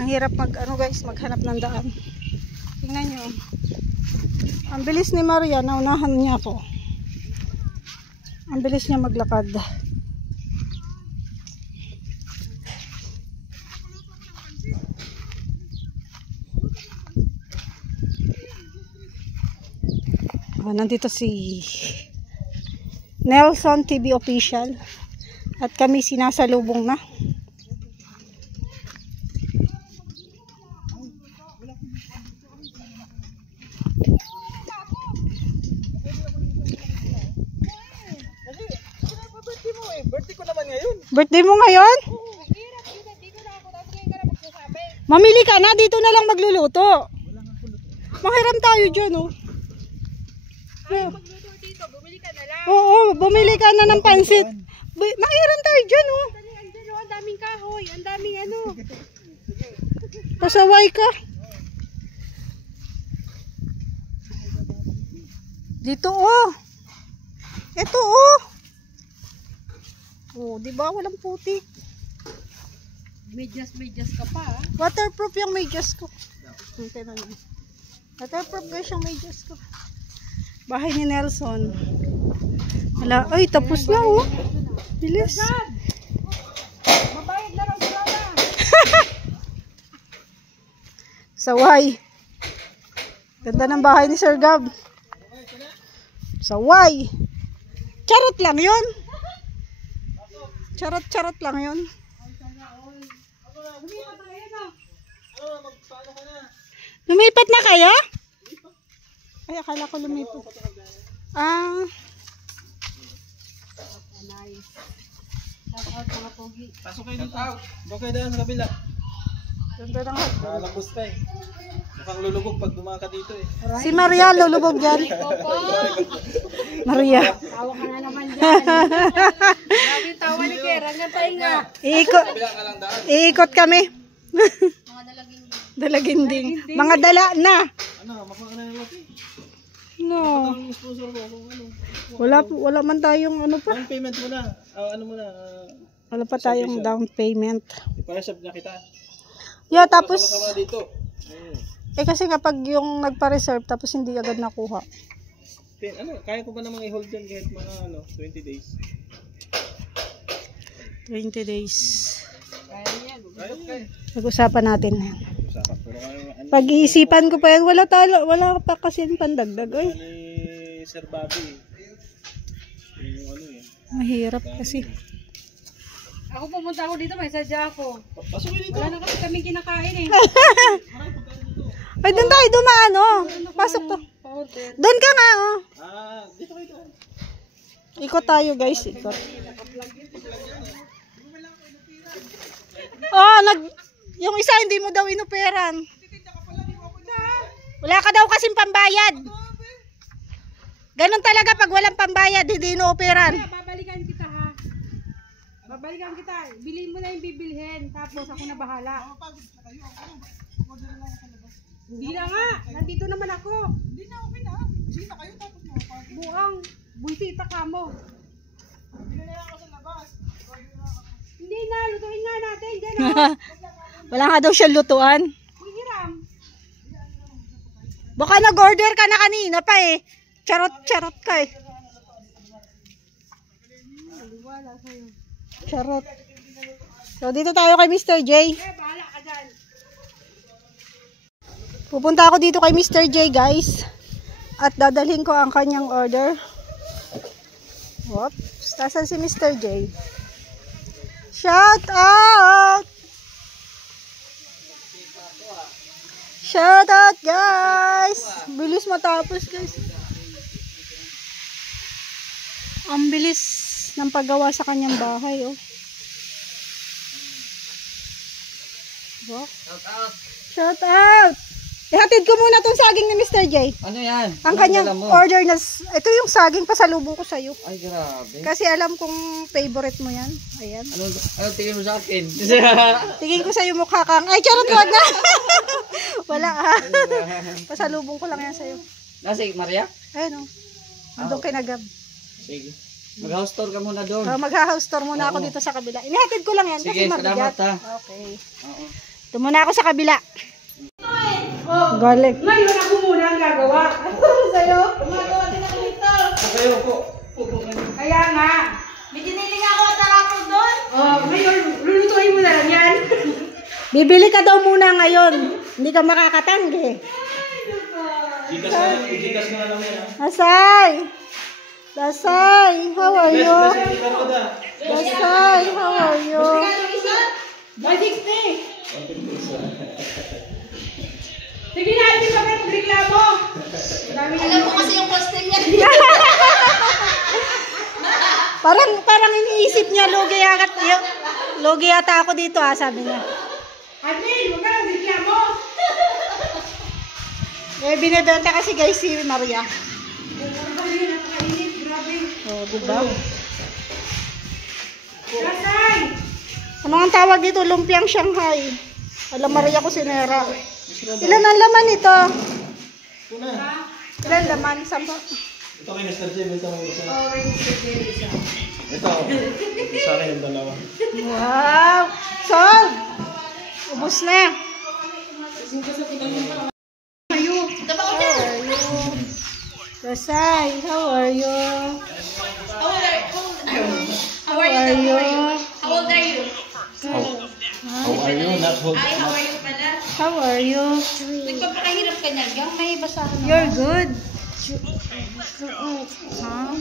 Ang hirap guys, maghanap ng daan. Tingnan nyo. Ang bilis ni Maria, naunahan niya ako. Ang bilis niya maglakad. Nandito si Nelson TV Official at kami sinasalubong na. Birthday mo ngayon? Mamili ka na, dito na lang magluluto. Manghiram tayo dyan, oh. Magluto dito, bumili ka na lang. Oo, bumili ka na ng pansit. Manghiram tayo dyan, oh. Ang daming kahoy, ang daming ano. Pasaway ka. Dito, oh. Ito, oh. Oh, di ba walang putik? Medyas ka pa. Waterproof yung medyas ko. Waterproof guys yung medyas ko. Bahay ni Nelson. Hala, ay tapos na, oh. Bilis. Mabayad na lang sila na. Saway. Ganda ng bahay ni Sir Gab. Saway. Charot lang yun. Charot lang yun. Lumipat na kaya? Ay, akala ko lumipat. Ah. Pasok kayo dito. Doon kayo dyan sa kabila. Ganda ng hot. Malabos ka eh. Mukhang lulubog pag dumaka dito eh. Si Maria lulubog dyan. Maria. Tawa ka na naman dyan. Grabe tawa ni Kera. Ngantay nga. Iikot kami. Dalaginding. Mga dala na. Ano, makuha ka na ng laki. No. Ang sponsor ko kung ano. Wala man tayong ano pa. Down payment mo na. Ano mo na. Wala pa tayong down payment. Ipareserve na kita. Yeah, tapos Sama-sama dito. kasi kapag yung nagpa-reserve tapos hindi agad nakuha. Ano, kaya ko ba namang i-hold dyan kahit mga 20 days? 20 days. Kaya yan. Pag-usapan natin. Usapan ko na Pag-iisipan ko pa yan, wala pa kasi pandagdag. Ay, ni Sir Bobby. Yung ano eh. mahirap kasi. Ako pumunta ako dito, may sadya ako. Pasok kayo dito. Wala na kasi kami kinakain eh. Ay, doon tayo dumaan, oh. Pasok to. Doon ka nga, oh. Dito kayo doon. Ikot tayo, guys. Ikot. Oh, yung isa hindi mo daw inuperan. Wala ka daw kasing pambayad. Ganun talaga pag walang pambayad, hindi inuoperan. Babalikan kita ha. Babalikan kita. Bilhin mo na yung bibilhin. Tapos ako na bahala. Hindi na nga. Nandito naman ako. Hindi na, okay na. Sige na kayo tapos mo. Buang. Buisita ka mo. Hindi na ako sa labas. Hindi na. Lutuin nga natin. Gano'n. Wala nga daw siya lutuan. Hihiram. Baka nag-order ka na kanina pa eh. Charot ka eh. Wala sa'yo. Charot. So dito tayo kay Mr. J. Bahala ka dyan. Pupunta ako dito kay Mr. J, guys. At dadalhin ko ang kanyang order. Whoops. Tasan si Mr. J? Shout out! Shout out, guys! Bilis matapos, guys. Ang bilis ng paggawa sa kanyang bahay, oh. Wow. Shout out. Shout out! Ihatid ko muna tong saging ni Mr. J. Ano yan? Ang kanyang order na, ito yung saging pasalubong ko sa'yo. Ay, grabe. Kasi alam kong favorite mo yan. Ayan. Ano tingin mo sa akin? Tingin ko sa'yo mukha kang, ay charot, wag na. Wala ha. Pasalubong ko lang yan sa'yo. Nasi, Maria? Ayun o. Andong kinagab. Sige. Mag-house tour ka muna doon. Mag-house tour muna ako dito sa kabila. Inihatid ko lang yan sige, kasi mabigat. salamat ha. Okay. Oo. Doon muna ako sa kabila. Oh, Garlic. ngayon ako muna ang gagawa. Sa'yo, gumagawa din ako nito. Kayo po. Kaya nga. May diniling ako at tarapon doon. Oh, ngayon, lulutuin mo na lang yan. Bibili ka daw muna ngayon. Hindi ka makakatanggi. Gigas nga lang yan. Asay! Dasay, how are you? Bless, hindi ka po da. Dasay, how are you? Sige na, hindi pa kayo magreklamo. Alam mo kasi yung costing niya. Parang iniisip niya, lugi yata ako dito sabi niya. Admin, huwag ka lang magreklamo. Binibenta kasi guys si Maria. Napakainit, grabe. Oh, diba? Dasay! Ano ang tawag dito? Lumpiang Shanghai. Alam Maria ko sinera. Ilan ang laman ito? Una. Ilan laman? Sampo? Ito kay Mr. Jim. Ito may isa. Oh, wait, isa. Ito. Sa akin yung dalawa. Wow! Solve! Ubus na. Taba ko How dyan. are you? Dasay, how are you? How old are you? How are you? How old are you? How are you? Not hold. Ay, how are you pala? How are you? Nagpapakahirap ka niyan. Yung may basahan na. You're good. Huh?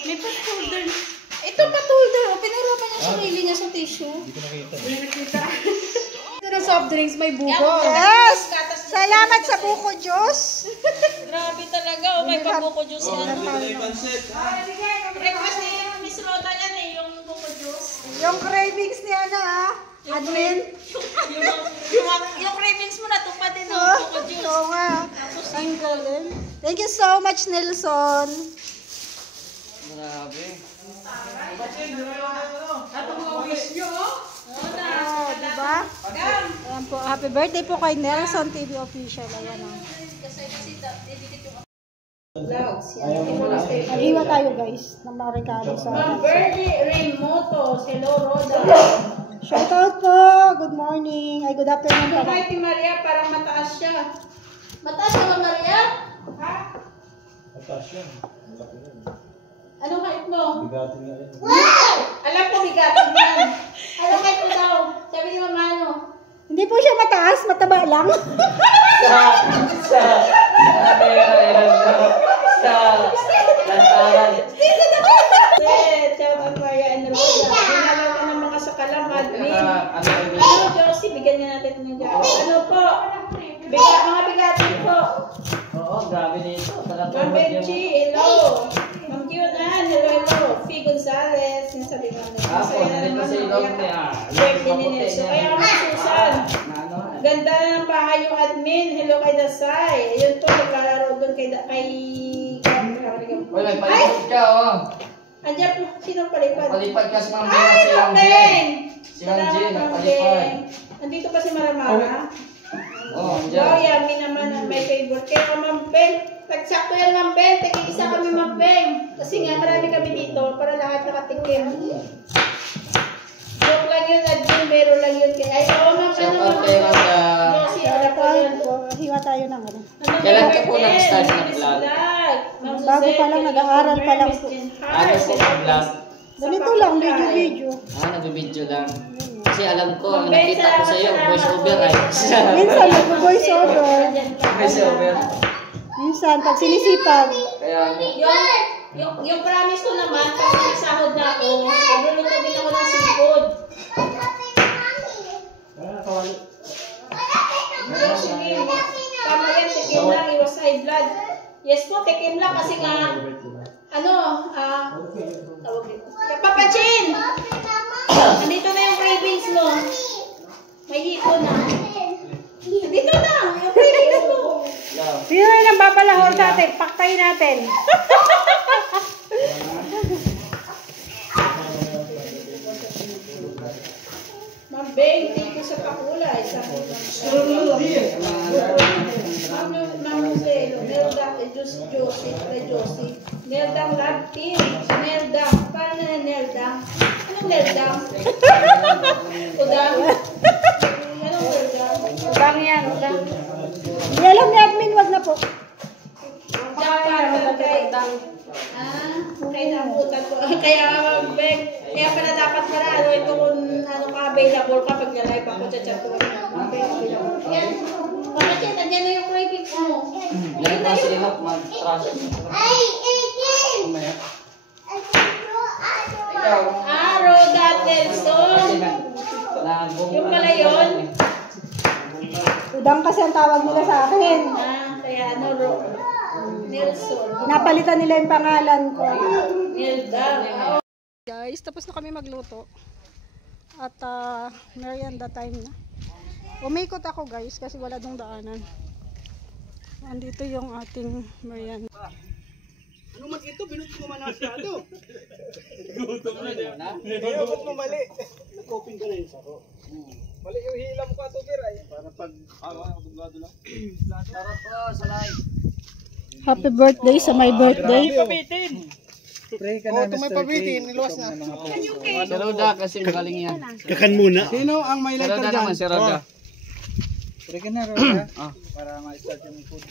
May patulder. Ito patulder. O, pinarapan niya sarili niya sa tissue. Hindi ko nakita. Ito ng soft drinks, may buko. Yes! Salamat sa buko Diyos. Grabe talaga. O, may pabuko juice yan. Pansit. Request ni Miss Roda yan eh. Yung buko juice. Yung cravings ni admin. Yung cravings mo natupad din ng Oh, buko juice. oo nga. Ang galing. Thank you so much, Nelson. At ang mga wish nyo, oh. Oh, diba? Ayan po, happy birthday po kay Nelson TV Official. Ayan o. Mag-iwa tayo guys ng mga regalo sa Birthday Remoto. Hello, Roda. shout out po. Good morning. Ay, good afternoon Ito pala. kay Maria, parang mataas siya. Mataas ka ba, Maria? Ha? Mataas yan. Malaki yan. Anong height mo? Bigatin nga yan. Alam ko, bigatin yan. Anong height mo daw? Sabi ni Mama ano? Hindi po siya mataas, mataba lang. Shout out Maria and Roda. Ginalaw ka ng mga sakalang admin. Ano, Josie, bigyan niya natin ng Josie. Ano po? Mga bigatin po. Oo, grabe nito. Ma'am Benji, hello. Ma'am Kionan, hello. Fee Gonzales, yung sabi nga na. Ako, nandito sa ilog niya. Birthday ni Nelson. Kaya ka Ma'am Susan. Ganda ng bahay yung admin. Hello kay Dasay. Ayun po, naglalaro doon kay... Uy, may palipad ka, oh. Andiyan po, sino palipad? Palipad ka sa mga Ay, si Ma'am Ma'am Jen. Ben! Si Ma'am Jen, Salamat, Ma'am nagpalipad. Ben. Nandito pa si Maramara. Oo, Wow, andyan. yummy naman ang may favorite. Kaya Ma'am Ben, tagsakto yan Ma'am Ben. Tig-isa kami Ma'am Ben. Kasi nga marami kami dito para lahat nakatikim. Joke lang yun, admin, meron lang yun. Ay, oo Ma'am, Shout ano out Ma'am kay Roda. Josie, alam ko yun. Hiwa tayo ng ano. Kailan ka po nag-start ng vlog? Bago pa lang, nag-aaral pa lang po. Ano po ang vlog? Ganito lang, video-video. Nag-video lang. Kasi alam ko, ang nakita ko sa iyo, voice over ay. Minsan, nag-voice over. Voice over. Minsan, pag sinisipag. Kaya, Yung promise ko naman, pag may sahod na ako, magluluto din ako ng seafood. Sige, tama yan, tikim lang, iwas high blood. Yes po, tikim lang kasi nga, tawag dito. Papa Chin! Nandito na yung cravings mo. May hito na. Nandito na, yung cravings mo. Sino na nang babalahor sa atin? Paktay natin. Ma'am Beng, thank you sa pakulay. Ma'am Jose, meron dati, Josie. Neldang love team. Neldang. Paano na Neldang? Anong Neldang? Udang. Anong Neldang? Udang yan, udang. Hindi alam ni admin, wag na po. Kaya nabutan ko. Kaya, Bek, kaya pala dapat pala, ito kung ano ka available ka pag na-live ako, chat ko. Yan. Bakit yan? Nandiyan na yung cravings mo. Yan na sila mag-trash. Rodatelson. Yung pala yun. Udang kasi ang tawag nila sa akin. Kaya ano, Nelson. Napalitan nila yung pangalan ko. Neldang. Guys, tapos na kami magluto. At merienda time na. Umikot ako guys kasi wala dong daanan. Andito yung ating merienda. Ano man ito? Binut mo man masyado. Gutom na dyan. Ayokot mo mali. Nakoping ka na yung sako. Mali yung hilam ko ito, Piray. Para pag araw-araw dublado lang. Sarap po sa live. Happy birthday sa my birthday. Pabitin! Pray ka na, Mr. May pabitin, niluwas na. Si Roda kasi magaling yan. Kakan muna. Sino ang may Si Roda naman, si Roda. Pray ka na, Roda. Para ma-start yung food.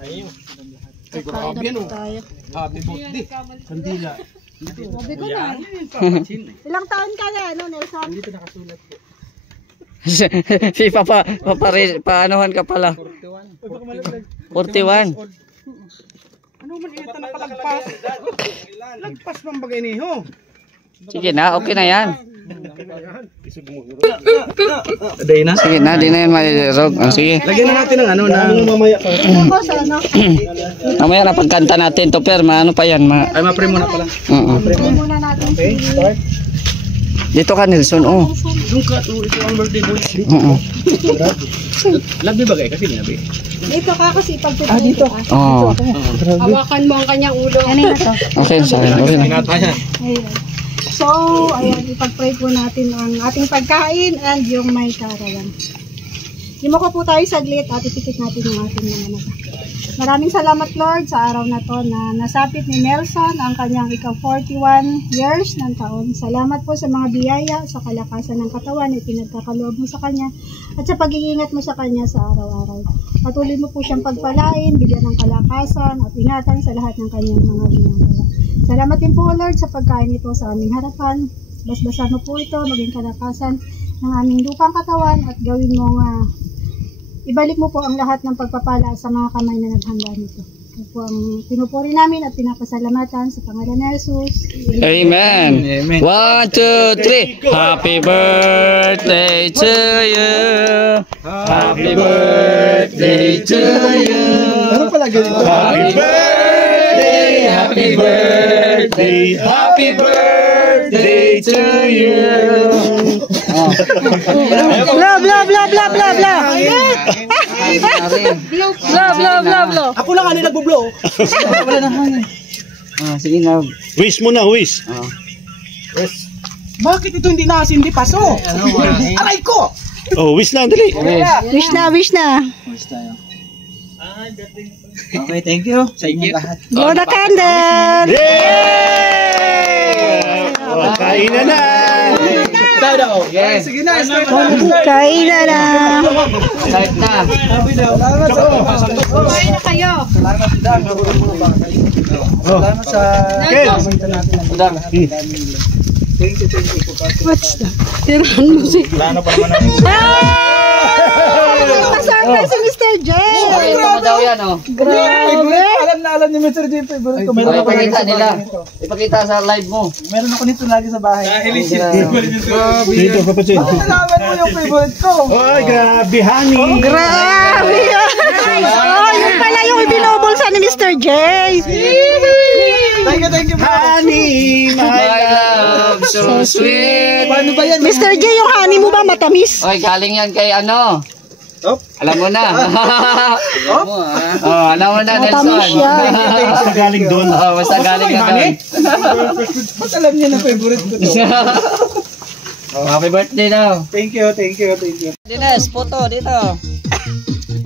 Ayun. Kakain na po tayo. Happy birthday. Kandila. Sabi ko na. Ilang taon ka na, ano, Nelson? Dito nakasulat po. Si paanohan ka pala. 41. Ano man ito nakalagpas? Lagpas pang bagay niyo. Sige na, okay na yan. Aday na? Sige na, di na yan malirog. Sige. Lagyan na natin ng ano na mamaya. Ako sa ano? Mamaya na pagkanta natin to, pero ano pa yan? Ay, ma-pray muna pala. Pray muna natin si... Dito ka, Nelson, oh. Yung ito ang birthday boy. Lagi ba kayo? Kasi ginabi. Dito ka kasi pag dito. Oh. Hawakan mo ang kanyang ulo. Ano na to? Okay, sorry. Okay na. Ayan. So, ayan, ipag-pray po natin ang ating pagkain and yung may karawan. Limoko po tayo saglit at ipikit natin yung ating mga mata. Maraming salamat Lord sa araw na to na nasapit ni Nelson ang kanyang ika-41 years ng taon. Salamat po sa mga biyaya, sa kalakasan ng katawan na pinagkakaloob mo sa kanya at sa pag-iingat mo sa kanya sa araw-araw. Patuloy mo po siyang pagpalain, bigyan ng kalakasan at ingatan sa lahat ng kanyang mga ginagawa. Salamat din po Lord sa pagkain ito sa aming harapan. Basbasan mo po ito, maging kalakasan ng aming lupang katawan at gawin mo ibalik mo po ang lahat ng pagpapala sa mga kamay na naghanda nito. Ito po ang pinupuri namin at pinapasalamatan sa pangalan ni Jesus. Amen. 1, 2, 3. Happy birthday to you. Happy birthday to you. Ano pala ganito? Happy birthday, happy birthday, happy birthday to you. Blah, blah, blah, blah, blah, blah. Blah, blah, blah, blah. Ako lang ano nagbo-blow. Wala na hangin. Sige na. Wish mo na, wish. Bakit ito hindi nakasindi paso? Aray ko! Oh, wish na, dali. Wish na, wish na. Okay, thank you sa inyong lahat. Blow the candle. Yay! Oh, kainan na. Yes. Sige na, start. Kainan na. Start na. Kumain na kayo. Salamat sa pamamagitan natin. Udang. Thank you. What's that? Tirahan mo si... Plano pa naman namin. Kasama si Mr. J. Okay, ito mo daw yan, oh. Grabe. Alam ni Mr. J. Favorite ko. Oh, ipakita nila. Ipakita sa live mo. Meron ako nito lagi sa bahay. Dito, kapatid. Nalaman mo yung favorite ko. Ay, grabe, honey. Grabe. Oh, yun pala yung ibinubulsa ni Mr. J. Thank you. Honey, My love, so sweet. Paano ba yan? Mr. J, yung honey mo ba matamis? Oy, galing yan kay ano? Op. Alam mo na. Alam mo, oh, alam mo na, Matamis Nelson. yan. Basta galing doon. Oh, basta galing ka doon. Ba't alam niya na favorite ko to? Oh, happy birthday daw. Thank you. Dines, photo dito.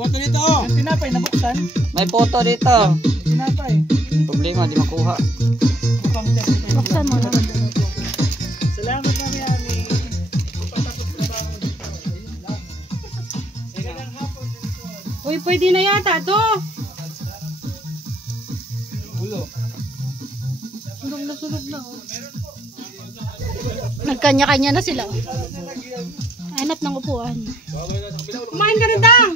Foto nito. Yung tinapay nabuksan. May photo dito. Tinapay. Problema, di makuha. Buksan mo naman. Salamat na Miami. Uy, pwede na yata to. Ulo. Sunog na sunog na. Oh. Nagkanya-kanya na sila. Hanap ng upuan. Kumain ka na, Dang.